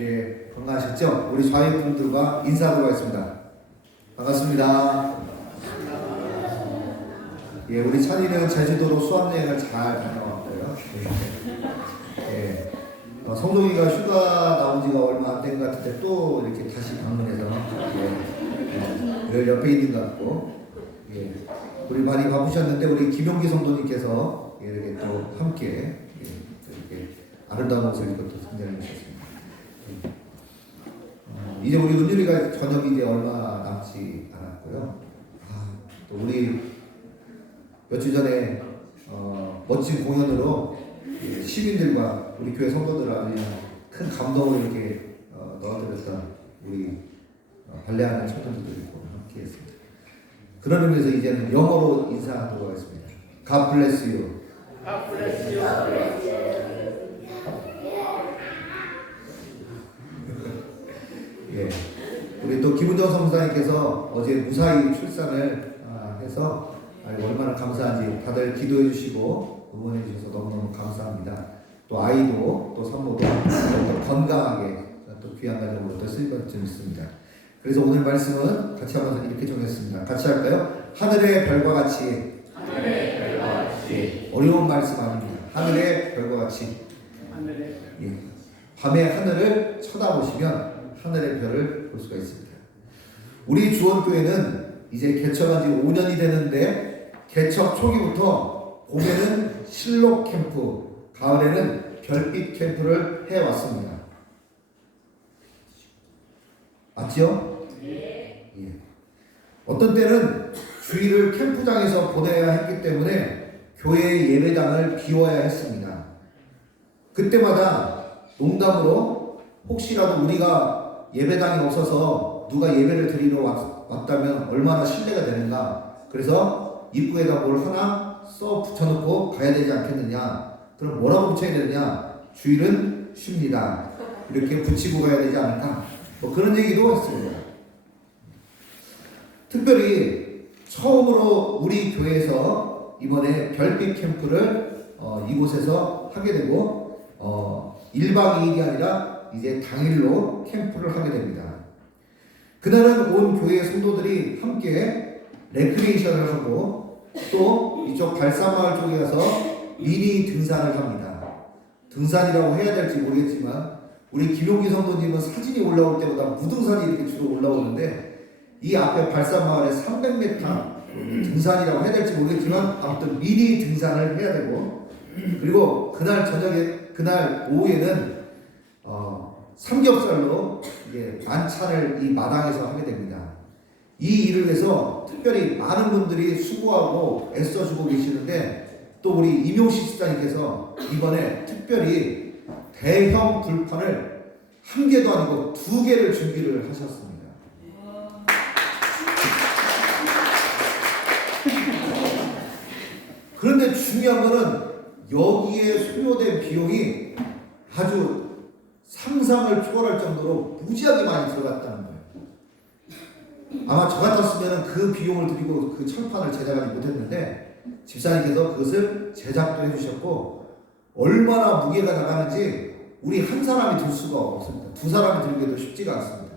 네, 건강하셨죠? 우리 좌익분들과 인사하도록 하겠습니다. 반갑습니다. 예, 우리 찬이는 제주도로 수학여행을 잘 다녀왔고요. 예, 성동이가 휴가 나온 지가 얼마 안 된 것 같은데 또 이렇게 다시 방문해서 늘 옆에 있는 것 같고, 예, 우리 많이 바쁘셨는데 우리 김용기 성도님께서 이렇게 또 함께 이렇게 아름다운 모습을 입고 또 성장해 주셨습니다. 이제 우리 은율이가 저녁이 이제 얼마 남지 않았고요. 또 우리 며칠 전에 멋진 공연으로 시민들과 우리 교회 성도들을 아주 큰 감동을 이렇게 넣어드렸던 우리 발레하는 청년들도 있고 함께했습니다. 그런 의미에서 이제는 영어로 인사하도록 하겠습니다. God bless you. God bless you. 예, 우리 또 김은정 성사님께서 어제 무사히 출산을 해서 얼마나 감사한지 다들 기도해 주시고 응원해 주셔서 너무너무 감사합니다. 또 아이도 또 산모도 또 건강하게 또 귀한 가정으로 또 쓰일 것 좀 있습니다. 그래서 오늘 말씀은 같이 한번 이렇게 정했습니다. 같이 할까요? 하늘의 별과 같이. 하늘의 별과 같이. 어려운 말씀 아닙니다. 하늘의 별과 같이. 하늘의 별. 예. 밤에 하늘을 쳐다보시면 하늘의 별을 볼 수가 있습니다. 우리 주원교회는 이제 개척한 지 5년이 되는데 개척 초기부터 봄에는 실록 캠프, 가을에는 별빛 캠프를 해왔습니다. 맞죠? 네. 예. 어떤 때는 주일을 캠프장에서 보내야 했기 때문에 교회 예배당을 비워야 했습니다. 그때마다 농담으로 혹시라도 우리가 예배당이 없어서 누가 예배를 드리러 왔다면 얼마나 신뢰가 되는가. 그래서 입구에다 뭘 하나 써 붙여놓고 가야 되지 않겠느냐. 그럼 뭐라고 붙여야 되느냐. 주일은 쉽니다. 이렇게 붙이고 가야 되지 않을까. 뭐 그런 얘기도 했습니다. 특별히 처음으로 우리 교회에서 이번에 별빛 캠프를 이곳에서 하게 되고 1박 2일이 아니라 이제 당일로 캠프를 하게 됩니다. 그날은 온 교회 성도들이 함께 레크리에이션을 하고 또 이쪽 발사마을 쪽에 가서 미니 등산을 합니다. 등산이라고 해야 될지 모르겠지만 우리 김용기 성도님은 사진이 올라올 때보다 무등산이 이렇게 주로 올라오는데 이 앞에 발사마을에 300m 등산이라고 해야 될지 모르겠지만 아무튼 미니 등산을 해야 되고 그리고 그날 저녁에 그날 오후에는 삼겹살로 만찬을 이 마당에서 하게 됩니다. 이 일을 위해서 특별히 많은 분들이 수고하고 애써주고 계시는데 또 우리 임용식 집사님께서 이번에 특별히 대형 불판을 1개도 아니고 2개를 준비를 하셨습니다. 그런데 중요한 거는 여기에 소요된 비용이 아주 상상을 초월할 정도로 무지하게 많이 들어갔다는 거예요. 아마 저 같았으면 그 비용을 들이고 그 철판을 제작하지 못했는데 집사님께서 그것을 제작도 해주셨고 얼마나 무게가 나가는지 우리 한 사람이 들 수가 없습니다. 2사람이 들기도 쉽지가 않습니다.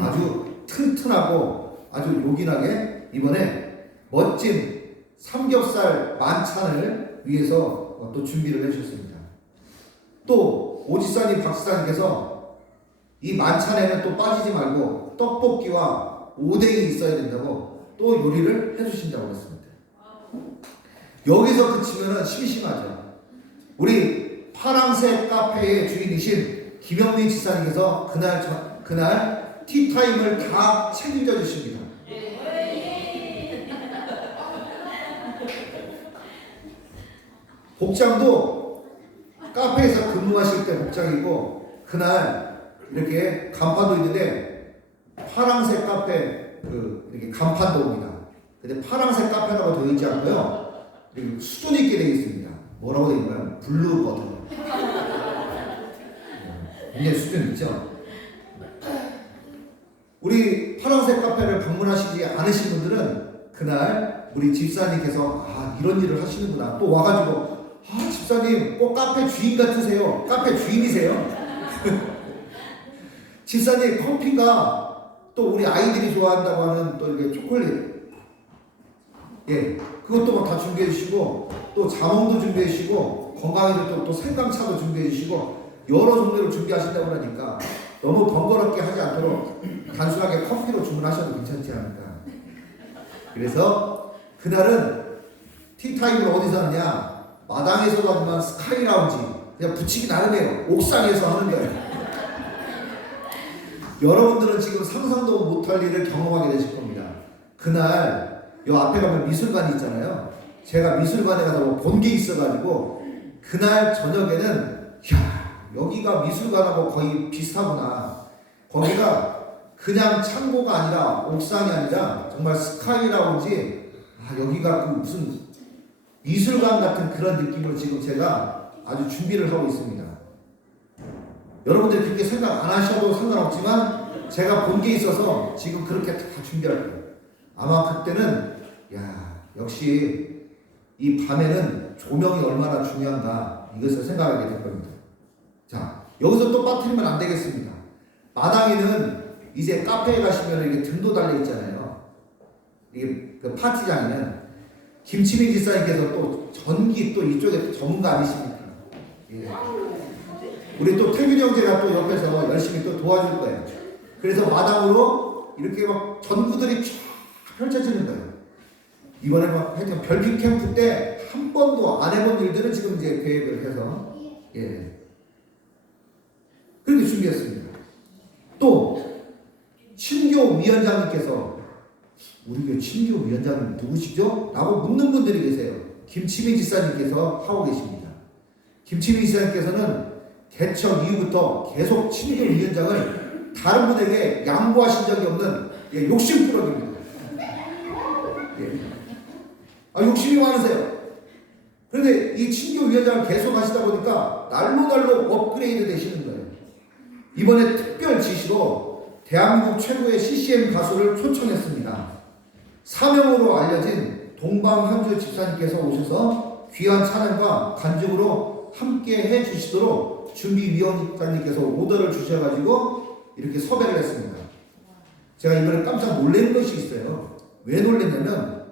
아주 튼튼하고 아주 요긴하게 이번에 멋진 삼겹살 만찬을 위해서 또 준비를 해주셨습니다. 또 오지사님 박사님께서 이 만찬에는 또 빠지지 말고 떡볶이와 오뎅이 있어야 된다고 또 요리를 해주신다고 했습니다. 여기서 그치면은 심심하죠. 우리 파랑새 카페의 주인이신 김영민 지사님께서 그날 티타임을 다 책임져 주십니다. 복장도 카페에서 근무하실 때 복장이고 그날 이렇게 간판도 있는데 파랑색 카페 이렇게 간판도 옵니다. 근데 파랑색 카페라고 되어 있지 않고요. 그리고 수준 있게 되어 있습니다. 뭐라고 되어 있나요? 블루 버튼. 굉장히 수준 있죠. 우리 파랑색 카페를 방문하시지 않으신 분들은 그날 우리 집사님께서 이런 일을 하시는구나 또 와가지고 집사님 꼭 카페 주인 같으세요. 카페 주인이세요. 집사님 커피가 또 우리 아이들이 좋아한다고 하는 또 이렇게 초콜릿, 예, 그것도 뭐 다 준비해 주시고 또 자몽도 준비해 주시고 건강에도 또 생강차도 준비해 주시고 여러 종류를 준비하신다고 하니까 너무 번거롭게 하지 않도록 단순하게 커피로 주문하셔도 괜찮지 않을까. 그래서 그날은 티타임을 어디서 하느냐, 마당에서도 하지만 스카이 라운지 그냥 붙이기 나름이에요. 옥상에서 하는 거예요. 여러분들은 지금 상상도 못할 일을 경험하게 되실 겁니다. 그날 요 앞에 가면 미술관이 있잖아요. 제가 미술관에 가서 본 게 있어가지고 그날 저녁에는 여기가 미술관하고 거의 비슷하구나. 거기가 그냥 창고가 아니라 옥상이 아니라 정말 스카이 라운지, 여기가 그 무슨 미술관 같은 그런 느낌으로 지금 제가 아주 준비를 하고 있습니다. 여러분들이 그렇게 생각 안 하셔도 상관없지만 제가 본 게 있어서 지금 그렇게 다 준비할 거예요. 아마 그때는 역시 이 밤에는 조명이 얼마나 중요한가 이것을 생각하게 될 겁니다. 자, 여기서 또 빠뜨리면 안 되겠습니다. 마당에는 이제 카페에 가시면 이게 등도 달려 있잖아요. 이게 그 파티장에는 김치민 집사님께서 또 전기 또 이쪽에 전문가 아니십니까? 예. 우리 또 태균이 형제가 또 옆에서 열심히 또 도와줄 거예요. 그래서 마당으로 이렇게 막 전구들이 쫙 펼쳐지는 거예요. 이번에 막 하여튼 별빛 캠프 때 한 번도 안 해본 일들은 지금 이제 계획을 해서 그렇게 준비했습니다. 또 친교 위원장님께서 우리 교회 친교 위원장님 누구시죠? 라고 묻는 분들이 계세요. 김치민 지사님께서 하고 계십니다. 김치민 지사님께서는 개척 이후부터 계속 친교 위원장을 다른 분에게 양보하신 적이 없는 욕심꾸러기입니다. 욕심이 많으세요. 그런데 이 친교 위원장을 계속 하시다 보니까 날로 업그레이드 되시는 거예요. 이번에 특별 지시로 대한민국 최고의 CCM 가수를 초청했습니다. 사명으로 알려진 동방현주 집사님께서 오셔서 귀한 찬양과 간증으로 함께 해 주시도록 준비위원장님께서 오더를 주셔가지고 이렇게 섭외를 했습니다. 제가 이번에 깜짝 놀란 것이 있어요. 왜 놀랐냐면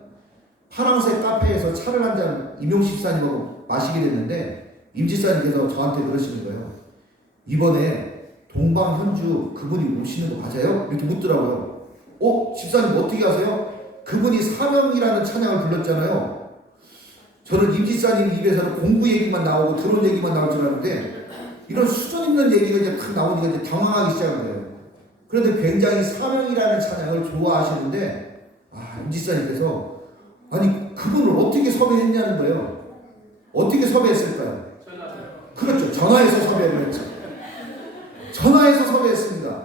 파랑새 카페에서 차를 한 잔 임용식 집사님하고 마시게 됐는데 임 집사님께서 저한테 그러시는 거예요. 이번에 동방현주 그분이 오시는 거 맞아요? 이렇게 묻더라고요. 집사님 어떻게 아세요? 그분이 사명이라는 찬양을 불렀잖아요. 저는 임 집사님 입에서는 공부 얘기만 나오고 드론 얘기만 나올 줄 알았는데 이런 수준 있는 얘기가 이제 탁 나오니까 이제 당황하기 시작한 거예요. 그런데 굉장히 사명이라는 찬양을 좋아하시는데 임 집사님께서 아니 그분을 어떻게 섭외했냐는 거예요. 어떻게 섭외했을까요? 그렇죠. 전화해서 섭외를 했죠. 전화해서 섭외했습니다.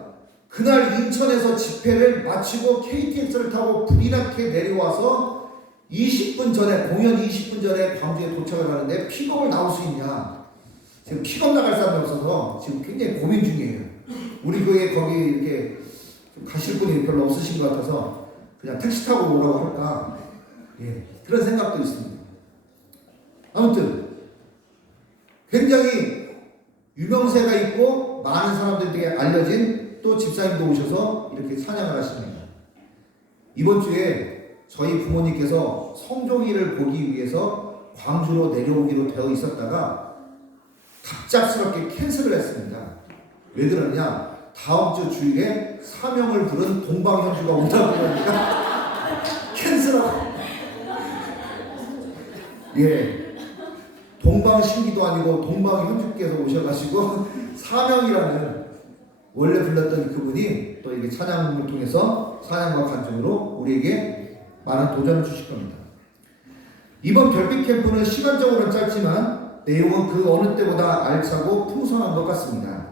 그날 인천에서 집회를 마치고 KTX를 타고 불이 나게 내려와서 20분 전에 공연 20분 전에 광주에 도착을 하는데 픽업을 나올 수 있냐. 지금 픽업 나갈 사람이 없어서 지금 굉장히 고민 중이에요. 우리 교회 거기 이렇게 가실 분이 별로 없으신 것 같아서 그냥 택시 타고 오라고 할까. 그런 생각도 있습니다. 아무튼 굉장히 유명세가 있고 많은 사람들에게 알려진 또 집사님도 오셔서 이렇게 찬양을 하십니다. 이번 주에 저희 부모님께서 성종이를 보기 위해서 광주로 내려오기로 되어 있었다가 갑작스럽게 캔슬을 했습니다. 왜 그러냐? 다음 주 주일에 사명을 부른 동방현주가 온다고 그러니까 캔슬하고 동방신기도 아니고 동방현주께서 오셔가지고 사명이라는 원래 불렀던 그분이 또 이게 찬양을 통해서 찬양과 간증으로 우리에게 많은 도전을 주실 겁니다. 이번 별빛 캠프는 시간적으로는 짧지만 내용은 그 어느 때보다 알차고 풍성한 것 같습니다.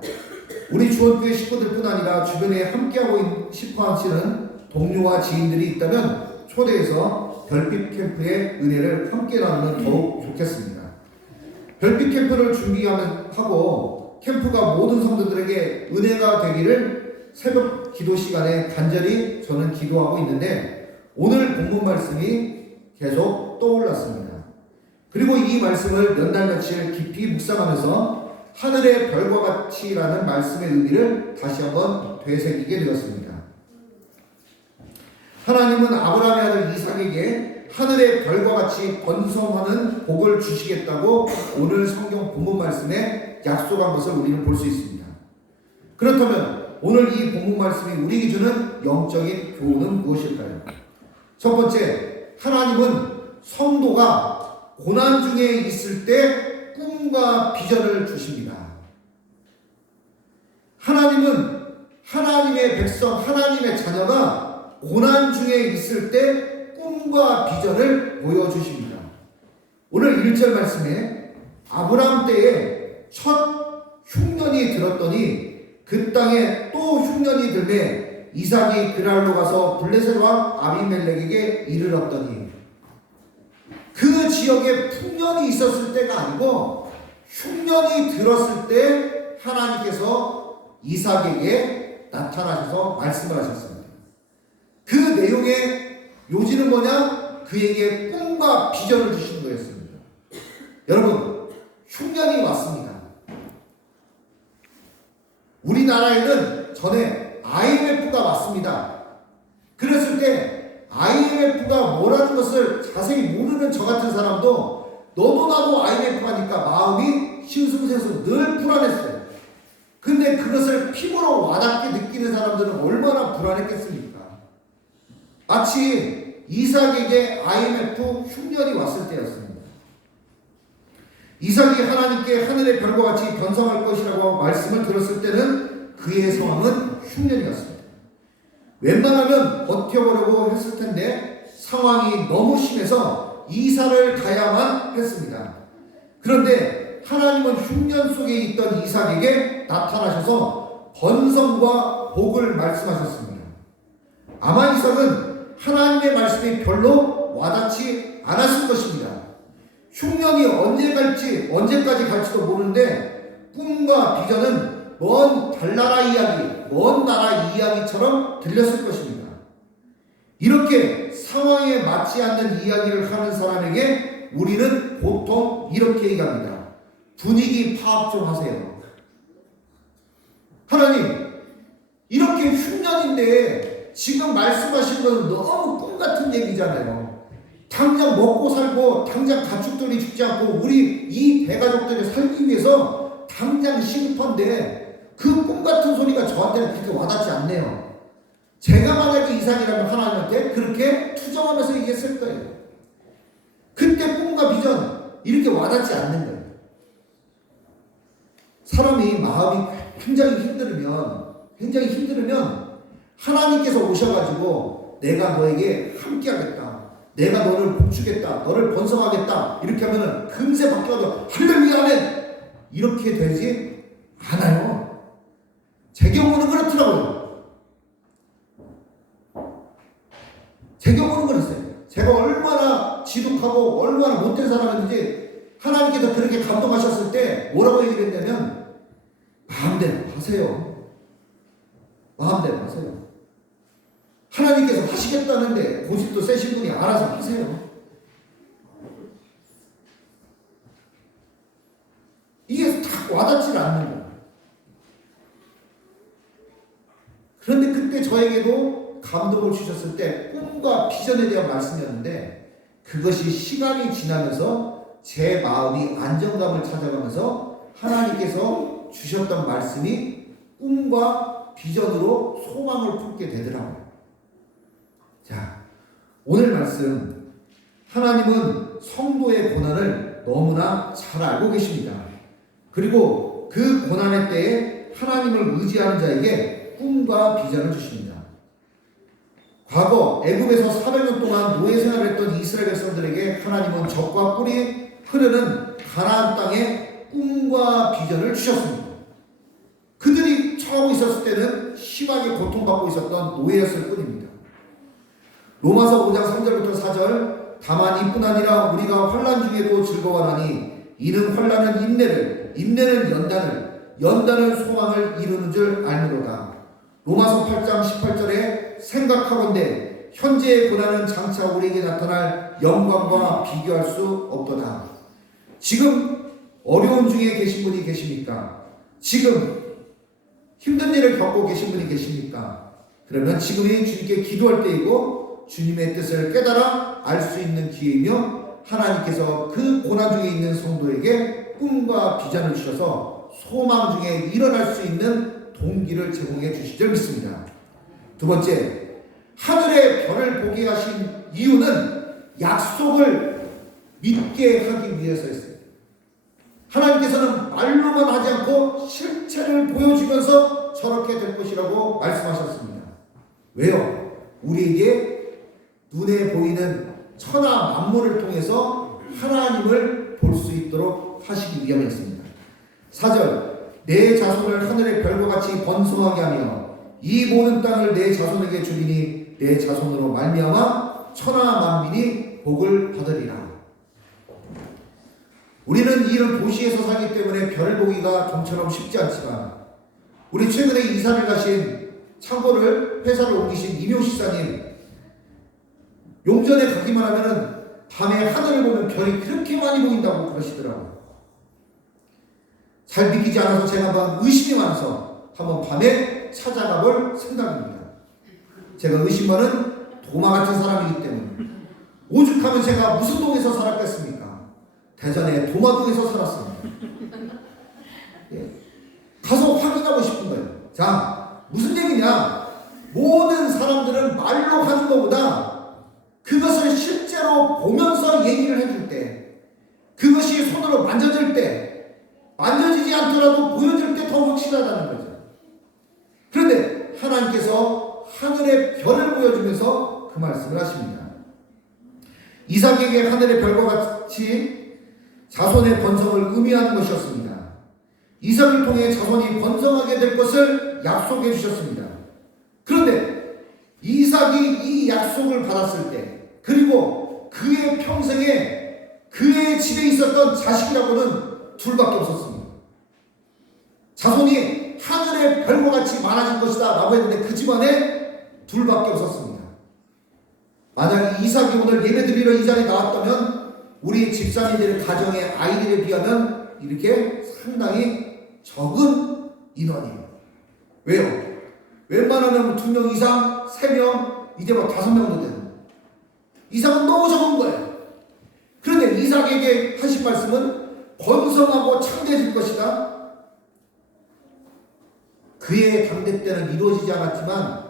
우리 주원교회 식구들뿐 아니라 주변에 함께하고 싶어 하시는 동료와 지인들이 있다면 초대해서 별빛 캠프의 은혜를 함께 나누면 더욱 좋겠습니다. 별빛 캠프를 준비하고 캠프가 모든 성도들에게 은혜가 되기를 새벽 기도 시간에 간절히 저는 기도하고 있는데 오늘 본문 말씀이 계속 떠올랐습니다. 그리고 이 말씀을 몇 날 며칠 깊이 묵상하면서 하늘의 별과 같이라는 말씀의 의미를 다시 한번 되새기게 되었습니다. 하나님은 아브라함의 아들 이삭에게 하늘의 별과 같이 번성하는 복을 주시겠다고 오늘 성경 본문 말씀에 약속한 것을 우리는 볼 수 있습니다. 그렇다면 오늘 이 본문 말씀이 우리에게 주는 영적인 교훈은 무엇일까요? 첫 번째, 하나님은 성도가 고난 중에 있을 때 꿈과 비전을 주십니다. 하나님은 하나님의 백성, 하나님의 자녀가 고난 중에 있을 때 꿈과 비전을 보여주십니다. 오늘 1절 말씀에 아브라함 때에 첫 흉년이 들었더니 그 땅에 또 흉년이 들매 이삭이 그랄로 가서 블레셋 왕 아비멜렉에게 이르렀더니, 그 지역에 풍년이 있었을 때가 아니고 흉년이 들었을 때 하나님께서 이삭에게 나타나셔서 말씀을 하셨습니다. 그 내용의 요지는 뭐냐? 그에게 꿈과 비전을 주신 거였습니다. 여러분, 흉년이 왔습니다. 우리나라에는 전에 IMF가 왔습니다. 그랬을 때 IMF가 뭐라는 것을 자세히 모르는 저 같은 사람도 너도 나도 IMF 하니까 마음이 싱숭생숭 늘 불안했어요. 근데 그것을 피부로 와닿게 느끼는 사람들은 얼마나 불안했겠습니까? 마치 이삭에게 IMF 흉년이 왔을 때였습니다. 이삭이 하나님께 하늘의 별과 같이 번성할 것이라고 말씀을 들었을 때는 그의 상황은 흉년이었습니다. 웬만하면 버텨보려고 했을 텐데 상황이 너무 심해서 이삭을 가야만 했습니다. 그런데 하나님은 흉년 속에 있던 이삭에게 나타나셔서 번성과 복을 말씀하셨습니다. 아마 이삭은 하나님의 말씀이 별로 와닿지 않았을 것입니다. 흉년이 언제까지 갈지도 모르는데 꿈과 비전은 먼 달나라 이야기, 먼 나라 이야기처럼 들렸을 것입니다. 이렇게 상황에 맞지 않는 이야기를 하는 사람에게 우리는 보통 이렇게 얘기합니다. 분위기 파악 좀 하세요. 하나님, 이렇게 흉년인데 지금 말씀하신 것은 너무 꿈 같은 얘기잖아요. 당장 먹고 살고 당장 가축들이 죽지 않고 우리 이 대가족들이 살기 위해서 당장 시급한데 그 꿈 같은 소리가 저한테는 그렇게 와닿지 않네요. 제가 만약에 이삭이라면 하나님한테 그렇게 투정하면서 얘기했을 거예요. 그때 꿈과 비전 이렇게 와닿지 않는 거예요. 사람이 마음이 굉장히 힘들으면 하나님께서 오셔가지고 내가 너에게 함께하겠다, 내가 너를 복주겠다, 너를 번성하겠다 이렇게 하면은 금세 바뀌어도 할렐루야 아멘 이렇게 되지 않아요. 제 경우는 그렇더라고요. 제 경우는 그랬어요. 제가 얼마나 지독하고 얼마나 못된 사람인지 하나님께서 그렇게 감동하셨을 때 뭐라고 얘기를 했냐면 마음대로 하세요. 마음대로 하세요. 하나님께서 하시겠다는데 고집도 세신 분이 알아서 하세요. 이게 딱 와닿지 않는 거예요. 그런데 그때 저에게도 감동을 주셨을 때 꿈과 비전에 대한 말씀이었는데 그것이 시간이 지나면서 제 마음이 안정감을 찾아가면서 하나님께서 주셨던 말씀이 꿈과 비전으로 소망을 품게 되더라고요. 자, 오늘 말씀, 하나님은 성도의 고난을 너무나 잘 알고 계십니다. 그리고 그 고난의 때에 하나님을 의지하는 자에게 꿈과 비전을 주십니다. 과거 애굽에서 400년 동안 노예 생활을 했던 이스라엘 백성들에게 하나님은 젖과 꿀이 흐르는 가나안 땅에 꿈과 비전을 주셨습니다. 그들이 처음 있었을 때는 심하게 고통받고 있었던 노예였을 뿐입니다. 로마서 5장 3절부터 4절, 다만 이뿐 아니라 우리가 환난 중에도 즐거워하니 이는 환난은 인내를, 인내는 연단을, 연단은 소망을 이루는 줄 알미로다. 로마서 8장 18절에 생각하건대 현재의 고난은 장차 우리에게 나타날 영광과 비교할 수 없도다. 지금 어려운 중에 계신 분이 계십니까? 지금 힘든 일을 겪고 계신 분이 계십니까? 그러면 지금이 주님께 기도할 때이고 주님의 뜻을 깨달아 알 수 있는 기회이며 하나님께서 그 고난 중에 있는 성도에게 꿈과 비전을 주셔서 소망 중에 일어날 수 있는 동기를 제공해 주실 줄 믿습니다. 두 번째, 하늘의 별을 보게 하신 이유는 약속을 믿게 하기 위해서였어요. 하나님께서는 말로만 하지 않고 실체를 보여주면서 저렇게 될 것이라고 말씀하셨습니다. 왜요? 우리에게 눈에 보이는 천하 만물을 통해서 하나님을 볼 수 있도록 하시기 위함이었습니다. 4절, 내 자손을 하늘의 별과 같이 번성하게 하며 이 모든 땅을 내 자손에게 주리니 내 자손으로 말미암아 천하 만민이 복을 받으리라. 우리는 이런 도시에서 살기 때문에 별 보기가 좀처럼 쉽지 않지만 우리 최근에 이사를 가신 창고를 회사를 옮기신 이묘 시사님, 용전에 가기만 하면은 밤에 하늘을 보면 별이 그렇게 많이 보인다고 그러시더라고요. 잘 믿기지 않아서 제가 한번 의심이 많아서 한번 밤에 찾아가 볼 생각입니다. 제가 의심만은 도마 같은 사람이기 때문에 오죽하면 제가 무슨 동에서 살았겠습니까? 대전의 도마동에서 살았습니다. 예. 가서 확인하고 싶은 거예요. 자, 무슨 얘기냐? 모든 사람들은 말로 하는 것보다 그것을 실제로 보면서 얘기를 해줄 때, 그것이 손으로 만져질 때, 만져지지 않더라도 보여줄 때 더 확실하다는 거죠. 그런데 하나님께서 하늘의 별을 보여주면서 그 말씀을 하십니다. 이삭에게 하늘의 별과 같이 자손의 번성을 의미하는 것이었습니다. 이삭을 통해 자손이 번성하게 될 것을 약속해 주셨습니다. 그런데 이삭이 이 약속을 받았을 때, 그리고 그의 평생에 그의 집에 있었던 자식이라고는 둘밖에 없었습니다. 자손이 하늘의 별과 같이 많아진 것이다 라고 했는데 그 집안에 둘밖에 없었습니다. 만약 이삭이 오늘 예배드리러 이 자리에 나왔다면 우리 집사님들 가정의 아이들에 비하면 이렇게 상당히 적은 인원이에요. 왜요? 웬만하면 2명 이상, 3명, 이제 막 5명도 되는 거예요. 이삭은 너무 적은 거예요. 그런데 이삭에게 하신 말씀은 번성하고 창대해질 것이다. 그의 당대 때는 이루어지지 않았지만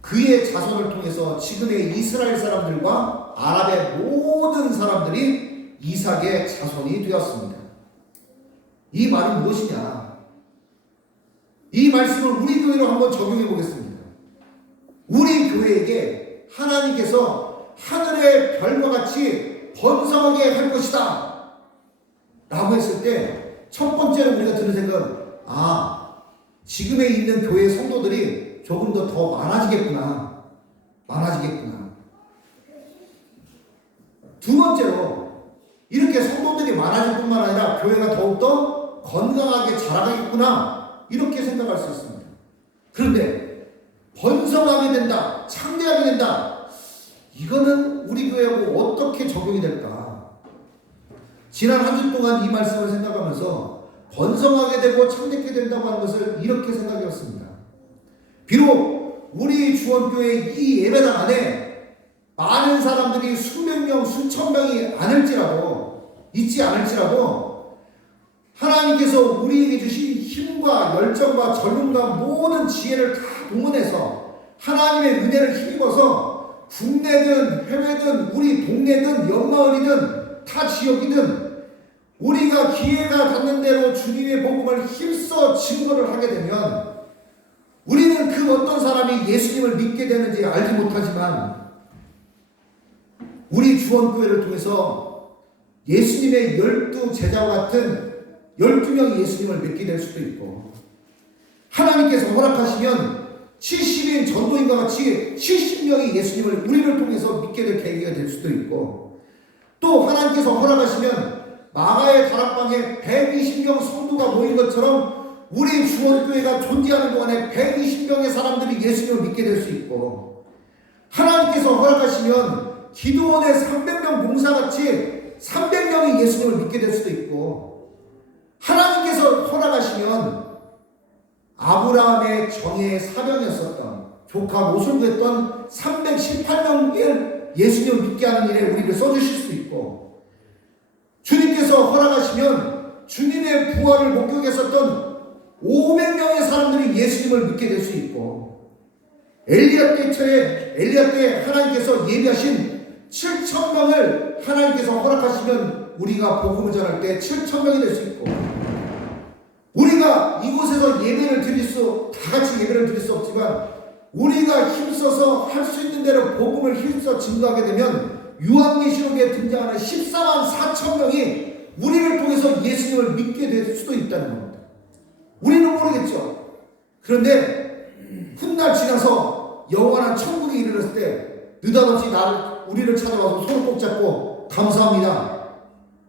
그의 자손을 통해서 지금의 이스라엘 사람들과 아랍의 모든 사람들이 이삭의 자손이 되었습니다. 이 말은 무엇이냐? 이 말씀을 우리 교회로 한번 적용해 보겠습니다. 우리 교회에게 하나님께서 하늘의 별과 같이 번성하게 할 것이다 라고 했을 때 첫 번째로 우리가 드는 생각은 지금에 있는 교회 성도들이 조금 더 많아지겠구나. 두 번째로 이렇게 성도들이 많아질 뿐만 아니라 교회가 더욱더 건강하게 자라가겠구나 이렇게 생각할 수 있습니다. 그런데 번성하게 된다, 창대하게 된다, 이거는 우리 교회하고 어떻게 적용이 될까? 지난 한 주 동안 이 말씀을 생각하면서 번성하게 되고 창대하게 된다고 하는 것을 이렇게 생각해봤습니다. 비록 우리 주원교회 이 예배당 안에 많은 사람들이 수백 명, 수천 명이 있지 않을지라도 하나님께서 우리에게 주신 힘과 열정과 젊음과 모든 지혜를 다 동원해서 하나님의 은혜를 힘입어서 국내든 해외든 우리 동네든 옆마을이든 타 지역이든 우리가 기회가 닿는 대로 주님의 복음을 힘써 증거를 하게 되면 우리는 그 어떤 사람이 예수님을 믿게 되는지 알지 못하지만 우리 주원교회를 통해서 예수님의 12제자와 같은 12명이 예수님을 믿게 될 수도 있고 하나님께서 허락하시면 70인 전도인과 같이 70명이 예수님을 우리를 통해서 믿게 될 계기가 될 수도 있고 또 하나님께서 허락하시면 마가의 다락방에 120명 성도가 모인 것처럼 우리 주원교회가 존재하는 동안에 120명의 사람들이 예수님을 믿게 될 수 있고 하나님께서 허락하시면 기도원의 300명 봉사같이 300명이 예수님을 믿게 될 수도 있고 하나님께서 허락하시면 아브라함의 정예의 사명이었었던 조카 롯을 구했던 318명을 예수님을 믿게 하는 일에 우리를 써주실 수 있고, 주님께서 허락하시면 주님의 부활을 목격했었던 500명의 사람들이 예수님을 믿게 될 수 있고, 엘리야 때 하나님께서 예비하신 7,000명을 하나님께서 허락하시면 우리가 복음을 전할 때 7,000명이 될 수 있고, 우리가 이곳에서 다 같이 예배를 드릴 수 없지만 우리가 힘써서 할 수 있는 대로 복음을 힘써 증거하게 되면 요한계시록에 등장하는 14만 4천 명이 우리를 통해서 예수님을 믿게 될 수도 있다는 겁니다. 우리는 모르겠죠. 그런데 훗날 지나서 영원한 천국에 이르렀을 때 느닷없이 우리를 찾아와서 손을 꼭 잡고 감사합니다.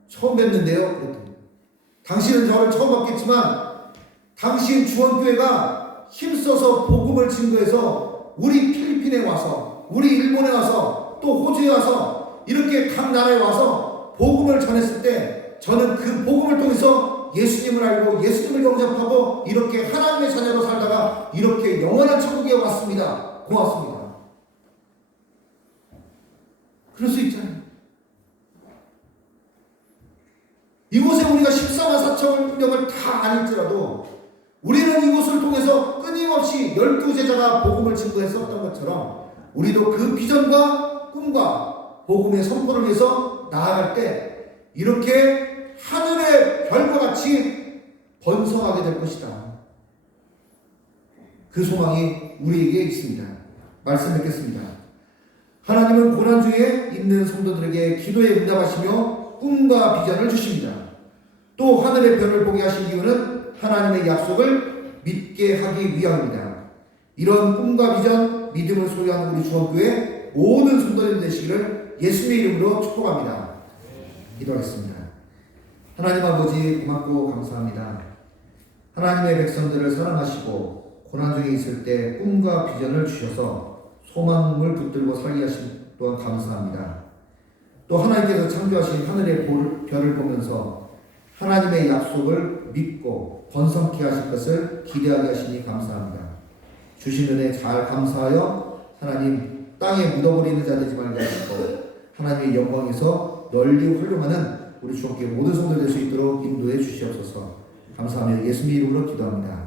처음 뵙는데요. 그랬더니 당신은 저를 처음 봤겠지만 당신 주원교회가 힘써서 복음을 증거해서 우리 필리핀에 와서, 우리 일본에 와서, 또 호주에 와서 이렇게 각 나라에 와서 복음을 전했을 때 저는 그 복음을 통해서 예수님을 알고 예수님을 영접하고 이렇게 하나님의 자녀로 살다가 이렇게 영원한 천국에 왔습니다. 고맙습니다. 그럴 수 있잖아요. 이곳에 우리가 14만 4천 명을 다 아닐지라도 우리는 이곳을 통해서 끊임없이 12제자가 복음을 증거했었던 것처럼 우리도 그 비전과 꿈과 복음의 선포를 위해서 나아갈 때 이렇게 하늘의 별과 같이 번성하게 될 것이다. 그 소망이 우리에게 있습니다. 말씀 뵙겠습니다. 하나님은 고난 중에 있는 성도들에게 기도에 응답하시며 꿈과 비전을 주십니다. 또 하늘의 별을 보게 하신 이유는 하나님의 약속을 믿게 하기 위함입니다. 이런 꿈과 비전, 믿음을 소유하는 우리 주원교회 모든 성도들 되시기를 예수님의 이름으로 축복합니다. 기도하겠습니다. 하나님 아버지 고맙고 감사합니다. 하나님의 백성들을 사랑하시고 고난 중에 있을 때 꿈과 비전을 주셔서 소망을 붙들고 살게 하신 또한 감사합니다. 또 하나님께서 창조하신 하늘의 별을 보면서 하나님의 약속을 믿고 번성케 하실 것을 기대하게 하시니 감사합니다. 주신 은혜 잘 감사하여 하나님 땅에 묻어버리는 자 되지 말게 하시고 하나님의 영광에서 널리 활용하는 우리 주님께 모든 성도들 될 수 있도록 인도해 주시옵소서. 감사하며 예수님 이름으로 기도합니다.